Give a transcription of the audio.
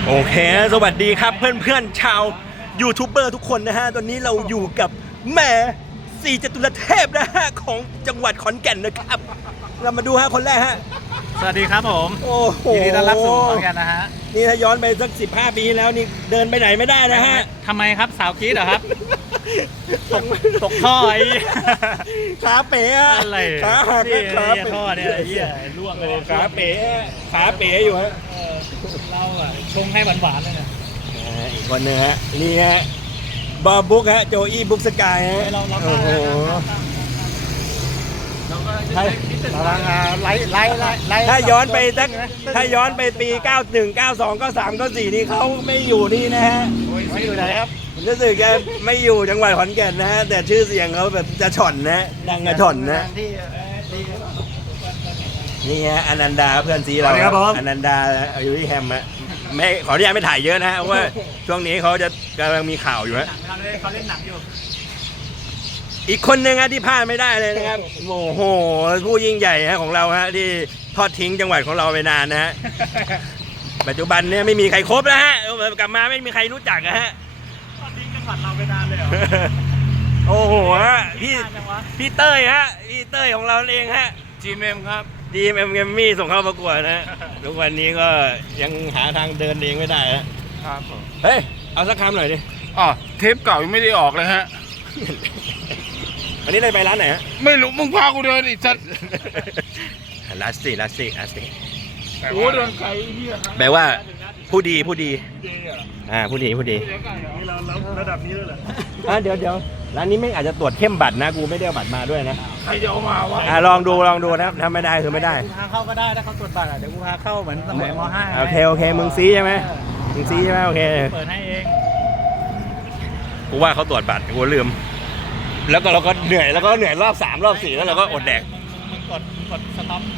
โอเคสวัสดีครับเพื่อนๆชาวยูทูบเบอร์ทุกคนนะฮะตอนนี้เราอยู่กับแม่สี่จตุรเทพนะฮะของจังหวัดขอนแก่นนะครับเรามาดูฮะคนแรกฮะสวัสดีครับผมโอ้โหยินดีต้อนรับสู่ขอนแก่นนะฮะนี่ถ้าย้อนไปสัก15 ปีแล้วนี่เดินไปไหนไม่ได้นะฮะทำไมครับสาวกรีดเหรอครับ ตกท่อไอ้ขาเป๋อะอะไรขาหักนี่ขาเนี่ยเป๋ท่อเนี่ยไอ้เหี้ยร่วงเลยขาเป๋ขาเป๋อยู่ฮะเราอะชงให้หวานๆเลยเนี่ยอีกคนนึงฮะนี่ฮะบอบุ๊กฮะโจอี้บุ๊กสกายฮะเราโอ้โหระวังไล่ถ้าย้อนไปสักถ้าย้อนไปปี 91 92 93 94 นี่เขาไม่อยู่นี่นะฮะไม่อยู่ไหนครับผมรู้สึกจะไม่อยู่จังหวัดขอนแก่นนะฮะแต่ชื่อเสียงเขาแบบจะฉ่อนนะดังกระฉ่อนนะนี่ฮะอนันดาเพื่อนซีเราอนันดาอยู่ที่แฮมฮะไม่ขออนุญาตไม่ถ่ายเยอะนะฮะเพราะว่าช่วงนี้เขาจะกำลังมีข่าวอยู่ฮะเขาเล่นหนังอยู่อีกคนนึงฮะที่พลาดไม่ได้เลยนะครับโอ้โหผู้ยิ่งใหญ่ฮะของเราฮะที่ทอดทิ้งจังหวัดของเราไปนานนะฮะปัจจุบันเนี่ยไม่มีใครครบแล้วฮะกลับมาไม่มีใครรู้จักนะฮะตอนนี้จังหวัดเราไปนานเลยเหรอโอ้โหฮะพี่นานจังวะพี่เต้ยฮะพี่เต้ยของเราเองฮะ GMM ครับดีเอ็มเกมมี่ส่งเข้าประกวดนะทุกวันนี้ก็ยังหาทางเดินเองไม่ได้ฮะครับผมเฮ้ยเอาสักคำหน่อยดิอ๋อเทปเก่ายังไม่ได้ออกเลยฮะวันนี้ได้ไปร้านไหนฮะไม่รู้มึงพากูเดินอีกสัตว์ลาสติโอ้เดินไกลเฮียครับแปลว่าผู้ดีผู้ดีจริงเหรอผู้ดีผู้ดีนี่เราระดับนี้เลยเหรอเดี๋ยวร้านนี้ไม่อาจจะตรวจเข้มบัตรนะกูไม่ได้เอาบัตรมาด้วยนะใครจะเอามาวะลองดูนะถ้าไม่ได้คือไม่ได้กูพาเข้าก็ได้ถ้าเขาตรวจบัตรเดี๋ยวกูพาเข้าเหมือนสมัยม .5 โอเคมึงซีใช่ไหมมึงซีใช่ไหมโอเคเปิดให้เองกูว่าเขาตรวจบัตรกูลืมแล้วก็เราก็เหนื่อยรอบ3รอบ4แล้วเราก็อดแดกมึงกดสต็อป